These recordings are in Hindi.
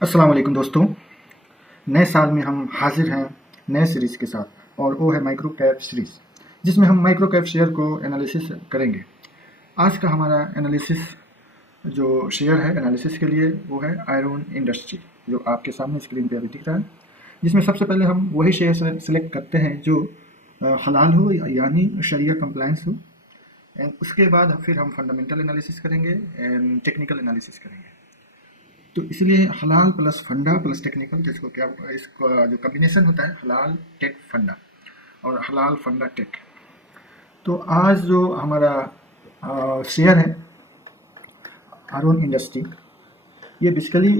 अस्सलाम वालेकुम दोस्तों। नए साल में हम हाजिर हैं नए सीरीज़ के साथ और वो है माइक्रो कैप सीरीज़, जिसमें हम माइक्रो कैप शेयर को एनालिसिस करेंगे। आज का हमारा एनालिसिस जो शेयर है एनालिसिस के लिए वो है आयरन इंडस्ट्री, जो आपके सामने स्क्रीन पे अभी दिख रहा है। जिसमें सबसे पहले हम वही शेयर सेलेक्ट करते हैं जो हलाल हो यानी शरिया कंप्लायंस हो, एंड उसके बाद फिर हम फंडामेंटल एनालिसिस करेंगे एंड टेक्निकल एनालिसिस करेंगे। तो इसलिए हलाल प्लस फंडा प्लस टेक्निकल, जिसको क्या इसका जो कॉम्बिनेशन होता है हलाल टेक फंडा और हलाल फंडा टेक। तो आज जो हमारा शेयर है आयरन इंडस्ट्री, ये बेसिकली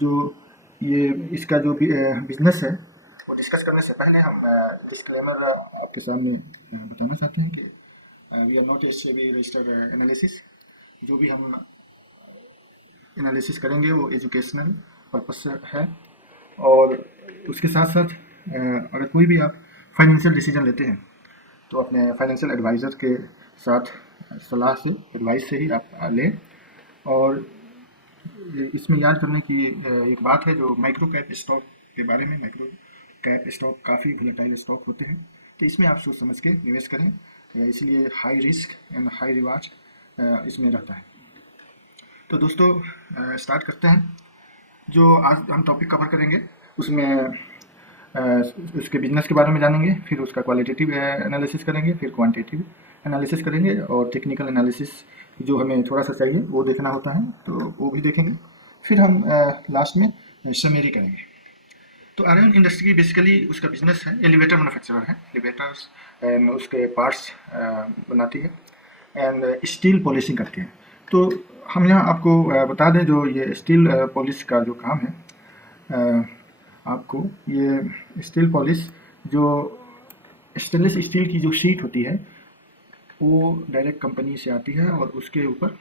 जो ये इसका जो बिजनेस है वो डिस्कस करने से पहले हम डिस्क्लेमर आपके सामने बताना चाहते हैं कि we are not a SEBI registered analysis. जो भी हम एनालिसिस करेंगे वो एजुकेशनल पर्पस से है, और उसके साथ साथ अगर कोई भी आप फाइनेंशियल डिसीजन लेते हैं तो अपने फाइनेंशियल एडवाइज़र के साथ सलाह से एडवाइस से ही आप लें। और इसमें याद करने की एक बात है, जो माइक्रो कैप स्टॉक के बारे में, माइक्रो कैप स्टॉक काफ़ी वोलेटाइल स्टॉक होते हैं, तो इसमें आप सोच समझ के निवेश करें, इसलिए high risk and high reward इसमें रहता है। तो दोस्तों स्टार्ट करते हैं। जो आज हम टॉपिक कवर करेंगे उसमें उसके बिजनेस के बारे में जानेंगे, फिर उसका क्वालिटेटिव एनालिसिस करेंगे, फिर क्वांटिटेटिव एनालिसिस करेंगे, और टेक्निकल एनालिसिस जो हमें थोड़ा सा चाहिए वो देखना होता है तो वो भी देखेंगे। फिर हम लास्ट में समरी करेंगे। तो आयरन इंडस्ट्री बेसिकली उसका बिजनेस है, एलिवेटर मैन्युफैक्चरर है, एलिवेटर्स एंड उसके पार्ट्स बनाती है एंड स्टील पॉलिशिंग करती है। तो हम यहाँ आपको बता दें, जो ये स्टील पॉलिश का जो काम है, आपको ये स्टील पॉलिश जो स्टेनलेस स्टील की जो शीट होती है वो डायरेक्ट कंपनी से आती है और उसके ऊपर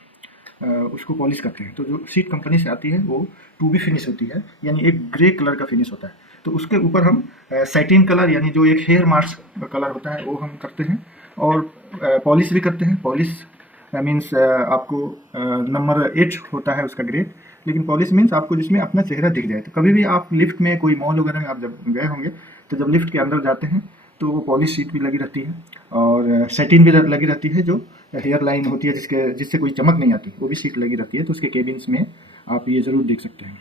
उसको पॉलिश करते हैं। तो जो शीट कंपनी से आती है वो टू बी फिनिश होती है, यानी एक ग्रे कलर का फिनिश होता है। तो उसके ऊपर हम सैटिन कलर यानी जो एक हेयर मास्क कलर होता है वो हम करते हैं, और पॉलिश भी करते हैं। पॉलिश मीन्स आपको नंबर 8 होता है उसका ग्रेड, लेकिन पॉलिश मीन्स आपको जिसमें अपना चेहरा दिख जाए। तो कभी भी आप लिफ्ट में कोई मॉल वगैरह में आप जब गए होंगे तो जब लिफ्ट के अंदर जाते हैं तो वो पॉलिश शीट भी लगी रहती है और सेटिन भी लगी रहती है, जो हेयर लाइन होती है जिससे कोई चमक नहीं आती, वो भी शीट लगी रहती है। तो उसके केबिन्स में आप ये ज़रूर देख सकते हैं।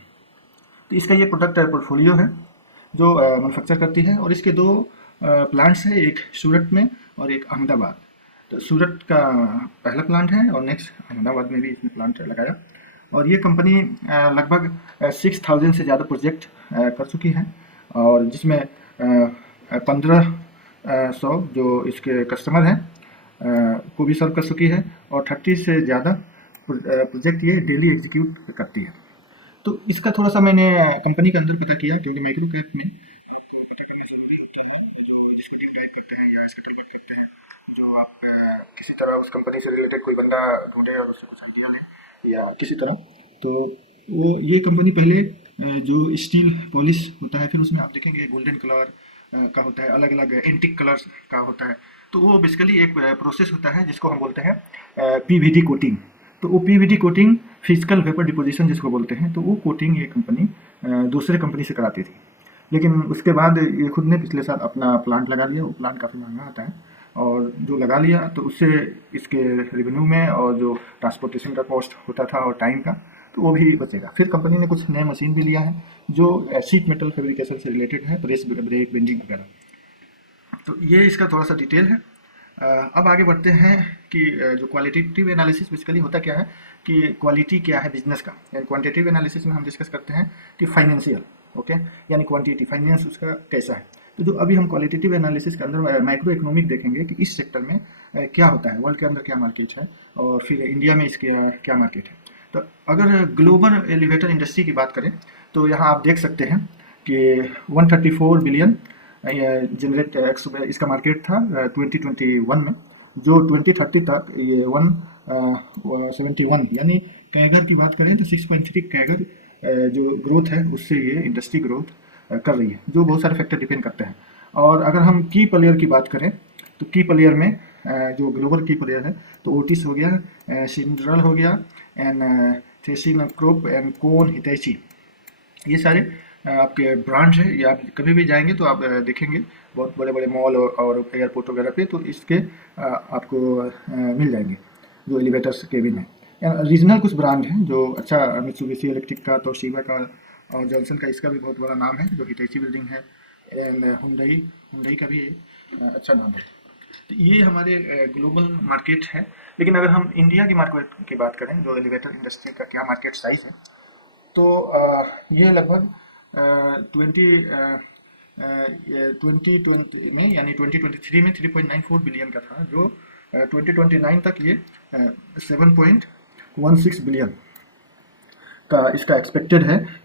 तो इसका ये प्रोडक्ट पोर्टफोलियो है जो मैनुफैक्चर करती है, और इसके दो प्लांट्स हैं, एक सूरत में और एक अहमदाबाद। तो सूरत का पहला प्लांट है और नेक्स्ट अहमदाबाद में भी इसने प्लांट लगाया। और ये कंपनी लगभग 6000 से ज़्यादा प्रोजेक्ट कर चुकी है, और जिसमें 1500 जो इसके कस्टमर हैं को भी सर्व कर चुकी है, और 30 से ज़्यादा प्रोजेक्ट ये डेली एग्जीक्यूट करती है। तो इसका थोड़ा सा मैंने कंपनी के अंदर पता किया, क्योंकि माइक्रो कैप में पता करने से मुझे होता है, जो जिसको डीप डाइव करते हैं या इसका टारगेट करते हैं, जो आप किसी तरह उस कंपनी से रिलेटेड कोई बंदा ढूंढे और उससे कुछ आइडिया लें या किसी तरह, तो वो ये कंपनी पहले जो स्टील पॉलिश होता है, फिर उसमें आप देखेंगे गोल्डन कलर का होता है, अलग अलग एंटिक कलर्स का होता है। तो वो बेसिकली एक प्रोसेस होता है जिसको हम बोलते हैं पीवीडी कोटिंग। तो वो PVD coating physical vapour deposition जिसको बोलते हैं, तो वो कोटिंग ये कंपनी दूसरे कंपनी से कराती थी। लेकिन उसके बाद ये खुद ने पिछले साल अपना प्लांट लगा लिया। वो प्लांट काफ़ी महंगा आता है, और जो लगा लिया तो उससे इसके रेवेन्यू में और जो ट्रांसपोर्टेशन का कॉस्ट होता था और टाइम का, तो वो भी बचेगा। फिर कंपनी ने कुछ नए मशीन भी लिया है जो शीट मेटल फैब्रिकेशन से रिलेटेड है, प्रेस ब्रेक बेंडिंग वगैरह। तो ये इसका थोड़ा सा डिटेल है। अब आगे बढ़ते हैं कि जो क्वालिटेटिव एनालिसिस बेसिकली होता क्या है, कि क्वालिटी क्या है बिजनेस का, यानी क्वांटिटेटिव एनालिसिस में हम डिस्कस करते हैं कि फाइनेंशियल, ओके, यानी क्वांटिटी फाइनेंस उसका कैसा है। तो जो अभी हम क्वालिटेटिव एनालिसिस के अंदर माइक्रो इकोनॉमिक देखेंगे कि इस सेक्टर में क्या होता है, वर्ल्ड के अंदर क्या मार्केट है, और फिर इंडिया में इसके क्या मार्केट है। तो अगर ग्लोबल एलिवेटर इंडस्ट्री की बात करें तो यहाँ आप देख सकते हैं कि 134 बिलियन जनरेट इसका मार्केट था 2021 में, जो 2030 तक ये 171, यानी कैगर की बात करें तो 6.3 कैगर जो ग्रोथ है उससे ये इंडस्ट्री ग्रोथ कर रही है, जो बहुत सारे फैक्टर डिपेंड करते हैं। और अगर हम की प्लेयर की बात करें तो की प्लेयर में जो ग्लोबल की प्लेयर है तो ओटिस हो गया, सिंड्रल हो गया, एंड थेसिन क्रोप एंड कोन हितैची, ये सारे आपके ब्रांड्स हैं। ये आप कभी भी जाएंगे तो आप देखेंगे बहुत बड़े बड़े मॉल और एयरपोर्ट वगैरह पे, तो इसके आपको मिल जाएंगे जो एलिवेटर्स केबिन है। रीजनल कुछ ब्रांड हैं जो अच्छा, मित्सुबिशी इलेक्ट्रिक का, तोशिबा का और जॉनसन का, इसका भी बहुत बड़ा नाम है, जो हिटैची बिल्डिंग है। एंड हुंडई, हुंडई का भी अच्छा नाम है। तो ये हमारे ग्लोबल मार्केट है। लेकिन अगर हम इंडिया की मार्केट की बात करें, जो एलिवेटर इंडस्ट्री का क्या मार्केट साइज है, तो ये लगभग 2020 में, यानी 2023 में 3.94 बिलियन का था, जो 2029 तक ये 7.16 बिलियन का इसका एक्सपेक्टेड है।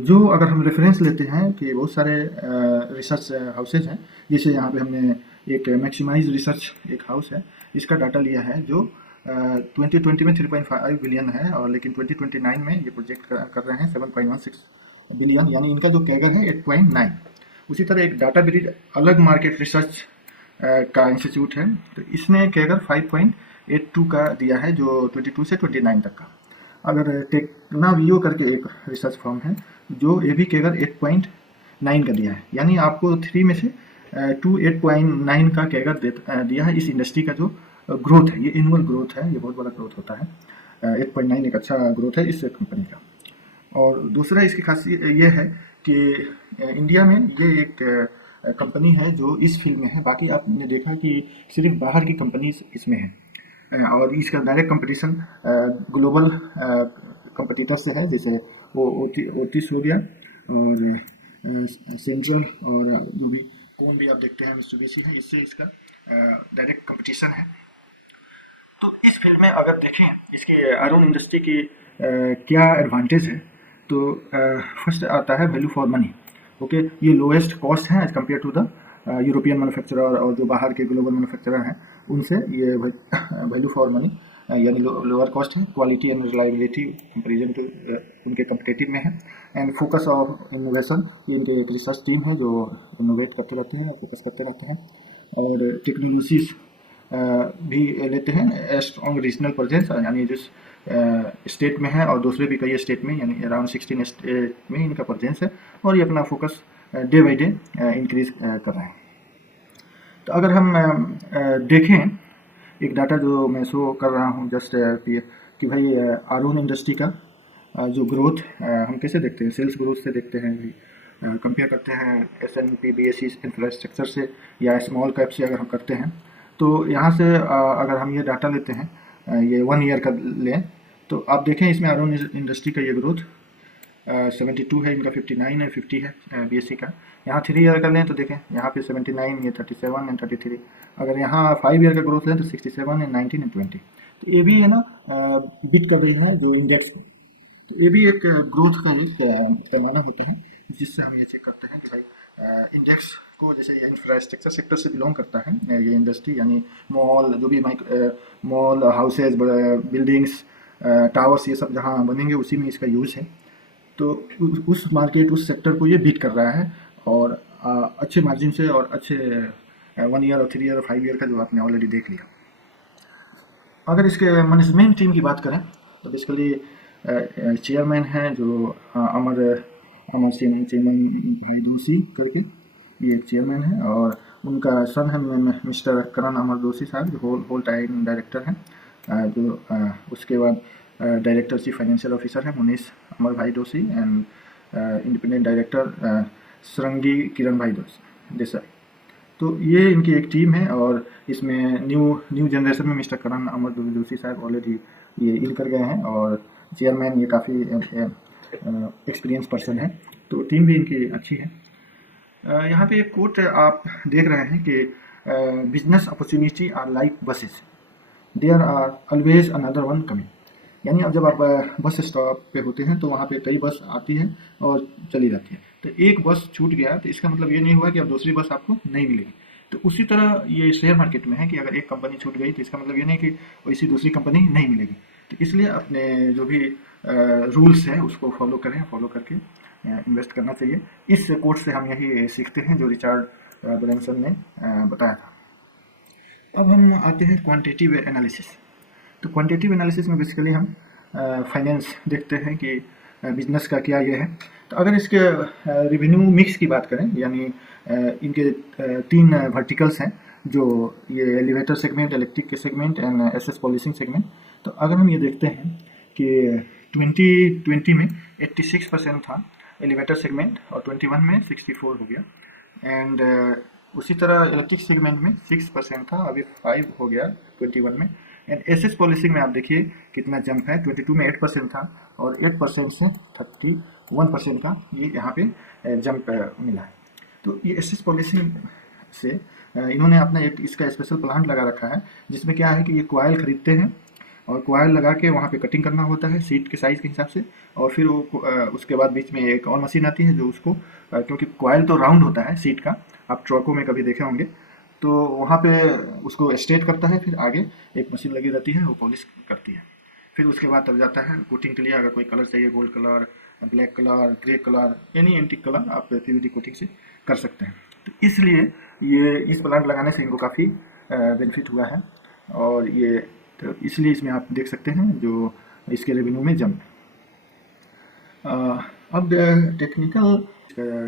जो अगर हम रेफरेंस लेते हैं कि बहुत सारे रिसर्च हाउसेज हैं, जैसे यहाँ पे हमने एक मैक्सिमाइज रिसर्च एक हाउस है, इसका डाटा लिया है, जो 2020 में 3.5 बिलियन है, और लेकिन 2029 में ये प्रोजेक्ट कर रहे हैं 7.16 बिलियन, यानी इनका जो कैगर है 8.9। उसी तरह एक डाटा ब्रिज अलग मार्केट रिसर्च का इंस्टीट्यूट है, तो इसने कैगर 5.82 का दिया है, जो 22 से 29 तक का। अगर टेक्नावियो करके एक रिसर्च फर्म है, जो ये भी कैगर 8.9 का दिया है, यानी आपको 3 में से 8.9 का कैगर दिया है इस इंडस्ट्री का। जो ग्रोथ है, ये एनुअल ग्रोथ है, ये बहुत बड़ा ग्रोथ होता है। 8.9 एक अच्छा ग्रोथ है इस कंपनी का। और दूसरा इसकी खासियत ये है कि इंडिया में ये एक कंपनी है जो इस फील्ड में है। बाकी आपने देखा कि सिर्फ बाहर की कंपनीज इसमें है, और इसका डायरेक्ट कंपटीशन ग्लोबल कंपटीटर से है, जैसे वो ओटिस हो गया, और सेंट्रल, और जो भी कौन भी आप देखते हैं मित्सुबिशी है, इससे इसका डायरेक्ट कंपटीशन है। तो इस फील्ड में अगर देखें इसके अरुण इंडस्ट्री की क्या एडवांटेज है, तो फर्स्ट आता है वैल्यू फॉर मनी। ओके, ये लोएस्ट कॉस्ट है as compare to the European manufacturer और जो बाहर के ग्लोबल मैन्युफैक्चरर हैं उनसे। ये वैल्यू फॉर मनी यानी लोअर कॉस्ट है। Quality and reliability comparison to उनके कम्पिटेटिव में है। एंड फोकस ऑफ इनोवेशन, ये इनके एक रिसर्च टीम है जो इनोवेट करते रहते हैं, फोकस करते रहते हैं। और टेक्नोलॉजीज भी लेते हैं। स्ट्रॉन्ग रीजनल प्रेजेंस, यानी जिस स्टेट में है और दूसरे भी कई स्टेट में, यानी अराउंड 16 स्टेट में इनका प्रेजेंस है, और ये अपना focus day by day increase कर रहे हैं। तो अगर हम देखें एक डाटा जो मैं शो कर रहा हूँ जस्ट कि भाई अरुण इंडस्ट्री का जो ग्रोथ हम कैसे देखते हैं, सेल्स ग्रोथ से देखते हैं, कंपेयर करते हैं S&P BSE इंफ्रास्ट्रक्चर से या स्मॉल कैप से अगर हम करते हैं। तो यहाँ से अगर हम ये डाटा लेते हैं, ये 1 ईयर का लें, तो आप देखें इसमें अरुण इंडस्ट्री का ये ग्रोथ 72 है, इनका 59 है, 50 है BSE का। यहाँ 3 ईयर का लें तो देखें यहाँ पे 79, ये 37 एंड 33। अगर यहाँ 5 ईयर का ग्रोथ लें तो 67 एंड 19 एंड 20। तो ये भी है ना बीट कर रही है जो इंडेक्स को। तो ये भी एक ग्रोथ का एक पैमाना होता है, जिससे हम ये चेक करते हैं कि भाई इंडेक्स को, जैसे ये इंफ्रास्ट्रक्चर सेक्टर से बिलोंग करता है ये इंडस्ट्री, यानी मॉल, जो भी मॉल, हाउसेज, बिल्डिंग्स, टावर्स, ये सब जहाँ बनेंगे उसी में इसका यूज़ है। तो उस मार्केट, उस सेक्टर को ये बीट कर रहा है, और अच्छे मार्जिन से, और अच्छे 1 ईयर और 3 ईयर और 5 ईयर का जो आपने ऑलरेडी देख लिया। अगर इसके मैनेजमेंट टीम की बात करें तो बेसिकली चेयरमैन हैं जो अमर चेयरमैन भाई दोषी करके, ये एक चेयरमैन है, और उनका सन है मिस्टर करण अमर दोषी साहब, जो होल टाइम डायरेक्टर हैं। जो उसके बाद डायरेक्टर चीफ फाइनेंशियल ऑफिसर है मुनीश अमर भाई दोषी, एंड इंडिपेंडेंट डायरेक्टर सरंगी किरण भाई देसाई। तो ये इनकी एक टीम है, और इसमें न्यू जनरेशन में मिस्टर करण अमर दोषी साहब ऑलरेडी ये इन कर गए हैं, और चेयरमैन ये काफ़ी एक्सपीरियंस पर्सन है। तो टीम भी इनकी अच्छी है। यहाँ पे एक कोट आप देख रहे हैं कि business opportunity are like buses, there are always another one coming. यानी अब जब आप बस स्टॉप पे होते हैं तो वहाँ पे कई बस आती है और चली जाती है। तो एक बस छूट गया तो इसका मतलब ये नहीं हुआ कि अब दूसरी बस आपको नहीं मिलेगी। तो उसी तरह ये शेयर मार्केट में है कि अगर एक कंपनी छूट गई तो इसका मतलब ये नहीं कि वैसी दूसरी कंपनी नहीं मिलेगी। तो इसलिए अपने जो भी रूल्स हैं उसको फॉलो करें, फॉलो करके इन्वेस्ट करना चाहिए। इस कोट से हम यही सीखते हैं जो रिचर्ड ब्रैंसन ने बताया था। अब हम आते हैं क्वांटिटेटिव एनालिसिस। तो क्वांटिटेटिव एनालिसिस में बेसिकली हम फाइनेंस देखते हैं कि बिजनेस का क्या ये है। तो अगर इसके रेवेन्यू मिक्स की बात करें, यानी इनके 3 वर्टिकल्स हैं, जो ये elevator segment, electric segment and SS polishing segment. तो अगर हम ये देखते हैं कि 2020 में 86% था एलिवेटर सेगमेंट और 21 में 64 हो गया। एंड उसी तरह इलेक्ट्रिक सेगमेंट में 6% था, अभी 5 हो गया 21 में। एंड एसएस पॉलिशिंग में आप देखिए कितना जंप है, 22 में 8% था और 8% से 31% का ये यहाँ पे जंप मिला है। तो ये एसएस पॉलिशिंग से इन्होंने अपना एक इसका स्पेशल प्लांट लगा रखा है, जिसमें क्या है कि ये कॉयल खरीदते हैं और कॉयल लगा के वहाँ पे कटिंग करना होता है सीट के साइज़ के हिसाब से, और फिर वो उसके बाद बीच में एक और मशीन आती है जो उसको क्योंकि कॉयल तो राउंड होता है सीट का, आप ट्रकों में कभी देखे होंगे, तो वहाँ पे उसको स्ट्रेट करता है, फिर आगे एक मशीन लगी रहती है वो पॉलिश करती है। फिर उसके बाद तब जाता है कोटिंग के लिए, अगर कोई कलर चाहिए, gold colour, black colour, grey colour, any antique colour आप पीवीडी कोटिंग से कर सकते हैं। तो इसलिए ये इस प्लांट लगाने से इनको काफ़ी बेनिफिट हुआ है, और ये तो इसलिए इसमें आप देख सकते हैं जो इसके रेवेन्यू में जंप। अब टेक्निकल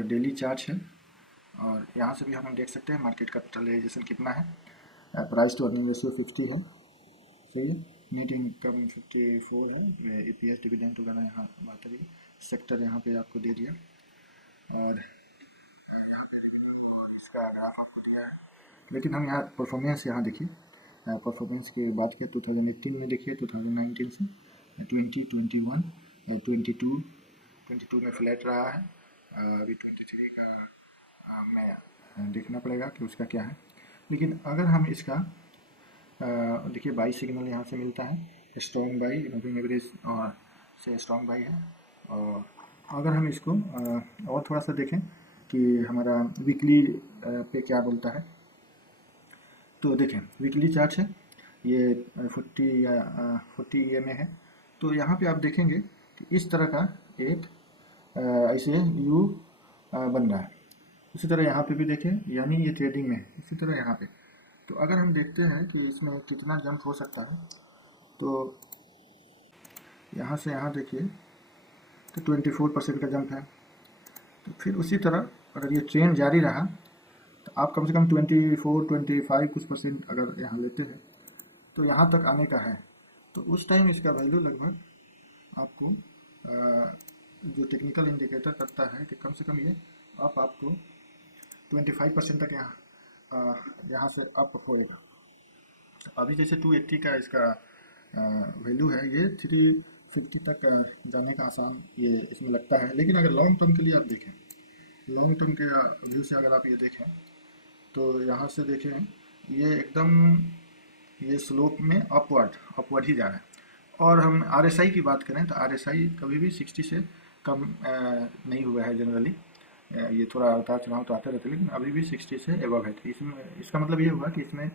डेली चार्ट है, और यहाँ से भी हम देख सकते हैं मार्केट कैपिटलाइजेशन कितना है। प्राइस टू अर्निंग रेशियो 50 है, सही है। नेट इनकम 54 है, ईपीएस डिविडेंड वगैरह यहाँ बात रही। सेक्टर यहाँ पे आपको दे दिया, और यहाँ पे रेवेन्यू और इसका ग्राफ आपको दिया है। लेकिन हम यहाँ परफॉर्मेंस यहाँ देखिए, परफॉर्मेंस की बात करें 2018 में देखिए, 2019 से 20, 21, 22 में फ्लैट रहा है। अभी 23 का हमें देखना पड़ेगा कि उसका क्या है। लेकिन अगर हम इसका देखिए बाई सिग्नल यहाँ से मिलता है, स्ट्रॉन्ग बाई, मूविंग एवरेज से स्ट्रॉन्ग बाई है। और अगर हम इसको और थोड़ा सा देखें कि हमारा वीकली पे क्या बोलता है, तो देखें वीकली चार्ट है, ये 40 EMA है। तो यहाँ पे आप देखेंगे कि इस तरह का एक ऐसे यू बन रहा है। उसी तरह यहाँ पे भी देखें, यानी ये ट्रेडिंग में है। इसी तरह यहाँ पे, तो अगर हम देखते हैं कि इसमें कितना जंप हो सकता है, तो यहाँ से यहाँ देखिए तो 24% का जंप है। तो फिर उसी तरह अगर ये ट्रेंड जारी रहा तो आप कम से कम 24, 25 कुछ परसेंट अगर यहाँ लेते हैं तो यहाँ तक आने का है। तो उस टाइम इसका वैल्यू लगभग आपको जो टेक्निकल इंडिकेटर करता है कि कम से कम ये आपको 25% तक यहाँ से अप होएगा। अभी जैसे 280 का इसका वैल्यू है, ये 350 तक जाने का आसान ये इसमें लगता है। लेकिन अगर लॉन्ग टर्म के लिए आप देखें, लॉन्ग टर्म के व्यू से अगर आप ये देखें, तो यहाँ से देखें ये एकदम ये स्लोप में अपवर्ड ही जा रहा है। और हम RSI की बात करें तो RSI कभी भी 60 से कम नहीं हुआ है जनरली। ये थोड़ा उतार चढ़ाव तो आते रहते हैं, लेकिन अभी भी 60 से एबव है। तो इसमें इसका मतलब ये हुआ कि इसमें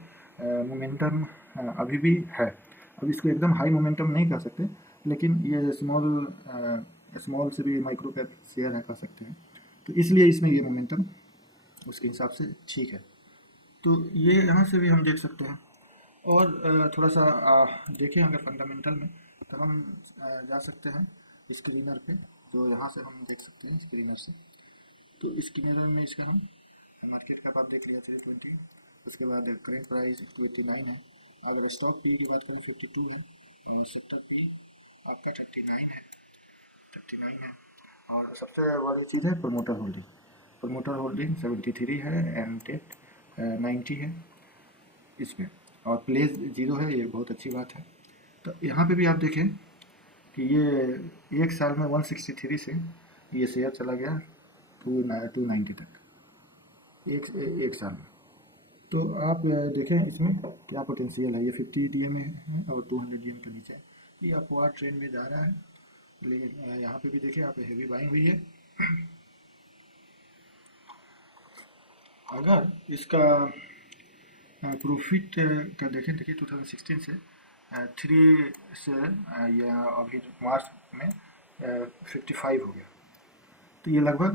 मोमेंटम अभी भी है। अब इसको एकदम हाई मोमेंटम नहीं कर सकते, लेकिन ये स्मॉल से भी माइक्रो कैप शेयर है कर सकते हैं। तो इसलिए इसमें ये मोमेंटम उसके हिसाब से ठीक है। तो ये यहाँ से भी हम देख सकते हैं। और थोड़ा सा देखें अगर फंडामेंटल में, तो हम जा सकते हैं स्क्रीनर पे, तो यहाँ से हम देख सकते हैं स्क्रीनर से। तो स्क्रीनर में इसका हम मार्केट का आप देख लिया 320, उसके बाद करेंट प्राइस 289 है। अगर स्टॉक पी की बात करें 52 है, सेक्टर पी आपका 39 है। और सबसे बड़ी चीज़ है प्रमोटर होल्डिंग 73 है, एंड डेट 90 है इसमें, और प्लेस 0 है, ये बहुत अच्छी बात है। तो यहाँ पे भी आप देखें कि ये एक साल में 163 से ये शेयर चला गया 290 तक, एक साल में। तो आप देखें इसमें क्या पोटेंशियल है। ये 50 DM है और 200 DM के नीचे है। ये अपवार्ड ट्रेंड में जा रहा है, लेकिन यहाँ पे भी देखें आप हेवी बाइंग हुई है। अगर इसका प्रॉफिट का देखें, देखिए 2016 से 3 से या अभी मार्च में 55 हो गया। तो ये लगभग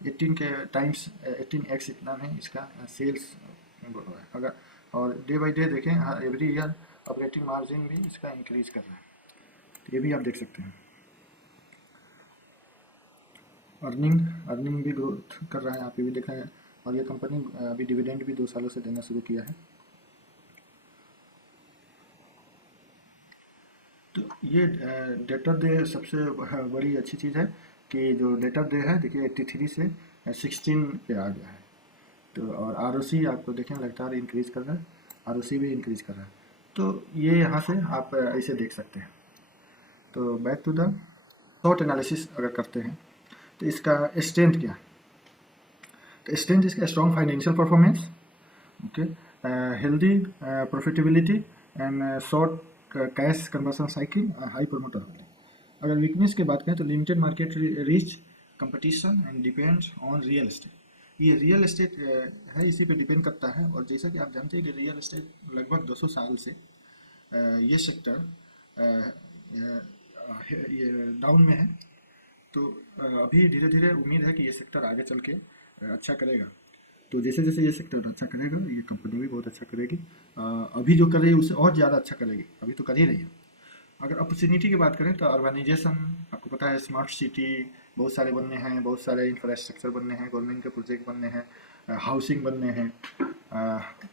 18 के टाइम्स 18x इतना में इसका सेल्स है। अगर और डे बाई डे देखें एवरी ईयर ऑपरेटिंग मार्जिन भी इसका इंक्रीज कर रहा है। तो ये भी आप देख सकते हैं। अर्निंग भी ग्रोथ कर रहा है, आप ये भी देख रहे हैं। और ये कंपनी अभी डिविडेंड भी 2 सालों से देना शुरू किया है। तो ये डेटर डे सबसे बड़ी अच्छी चीज़ है कि जो डेटर डे है देखिए 83 से 16 पे आ गया है। तो और आरओसी आपको देखें लगातार इंक्रीज़ कर रहा है, आरओसी भी इंक्रीज़ कर रहा है। तो ये यहाँ से आप इसे देख सकते हैं। तो back to the short analysis अगर करते हैं तो इसका स्ट्रेंथ क्या है? तो स्ट्रेंथ इसका strong financial performance, okay, healthy profitability and short cash conversion cycle, high promoter holding. अगर वीकनेस की बात करें तो limited market reach, competition and depends on real estate. ये रियल एस्टेट है, इसी पे डिपेंड करता है। और जैसा कि आप जानते हैं कि रियल एस्टेट लगभग 200 साल से ये सेक्टर ये डाउन में है। तो अभी धीरे धीरे उम्मीद है कि ये सेक्टर आगे चल के अच्छा करेगा। तो जैसे जैसे ये सेक्टर अच्छा करेगा ये कंपनी भी बहुत अच्छा करेगी। अभी जो कर रही है उससे और ज़्यादा अच्छा करेगी, अभी तो कर ही रही है। अगर अपॉर्चुनिटी की बात करें तो अर्बनाइजेशन, आपको पता है स्मार्ट सिटी बहुत सारे बनने हैं, बहुत सारे इंफ्रास्ट्रक्चर बनने हैं, गवर्नमेंट के प्रोजेक्ट बनने हैं, हाउसिंग बनने हैं।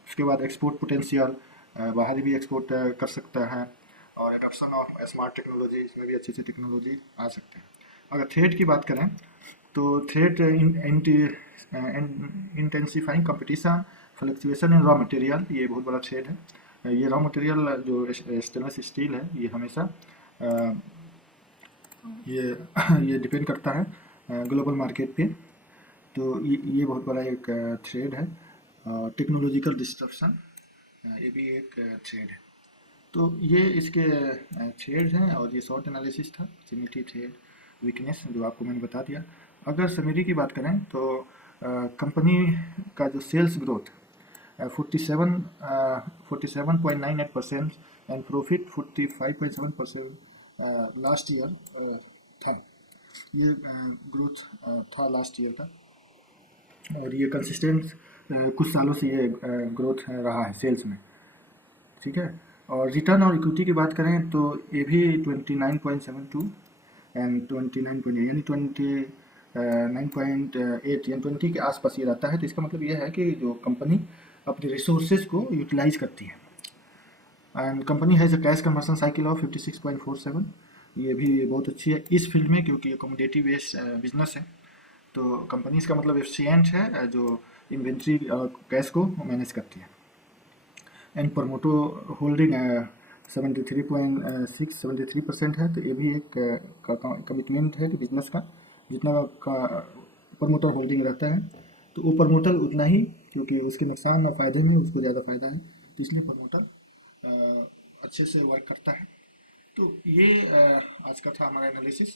उसके बाद एक्सपोर्ट पोटेंशियल, बाहर भी एक्सपोर्ट कर सकता है। और एडॉप्शन ऑफ स्मार्ट टेक्नोलॉजी, इसमें भी अच्छी अच्छी टेक्नोलॉजी आ सकते हैं। अगर थ्रेड की बात करें तो thread intensifying competition, fluctuation in raw material, ये बहुत बड़ा थ्रेड है। ये रॉ मटेरियल जो स्टेनलेस स्टील है ये हमेशा ये डिपेंड करता है ग्लोबल मार्केट पे। तो ये बहुत बड़ा एक थ्रेड है। टेक्नोलॉजिकल डिस्ट्रप्शन, ये भी एक थ्रेड है। तो ये इसके थ्रेड हैं और ये शॉर्ट एनालिसिस था, ऑपर्चुनिटी, थ्रेड, वीकनेस जो आपको मैंने बता दिया। अगर समरी की बात करें तो कंपनी का जो sales growth 47.98% and profit 45.7% last year था। ये ग्रोथ था लास्ट ईयर का। और ये कंसिस्टेंट कुछ सालों से ये ग्रोथ रहा है सेल्स में, ठीक है। और रिटर्न और इक्विटी की बात करें तो ये भी 29.72 एंड 29.8 यानी 29.8 यानी 20 के आसपास ये रहता है। तो इसका मतलब ये है कि जो कंपनी अपने रिसोर्सेज को यूटिलाइज करती है। And company has a cash conversion cycle of 56.47, ये भी बहुत अच्छी है इस फील्ड में क्योंकि ये कमोडिटी बेस्ड बिजनेस है। तो कंपनी इसका मतलब एफिशिएंट है जो इन्वेंट्री कैश को मैनेज करती है। एंड प्रमोटो होल्डिंग 73% है। तो ये भी एक कमिटमेंट है कि बिजनेस का जितना का प्रमोटर होल्डिंग रहता है तो वो प्रमोटर उतना ही, क्योंकि उसके नुकसान और फ़ायदे में उसको ज़्यादा फ़ायदा है, तो इसलिए प्रमोटर अच्छे से वर्क करता है। तो ये आज का था हमारा एनालिसिस।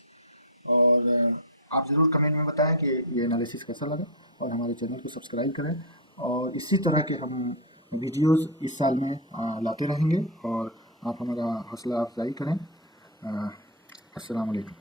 और आप ज़रूर कमेंट में बताएं कि ये एनालिसिस कैसा लगा, और हमारे चैनल को सब्सक्राइब करें। और इसी तरह के हम वीडियोस इस साल में लाते रहेंगे और आप हमारा हौसला अफजाई करें। अस्सलाम वालेकुम।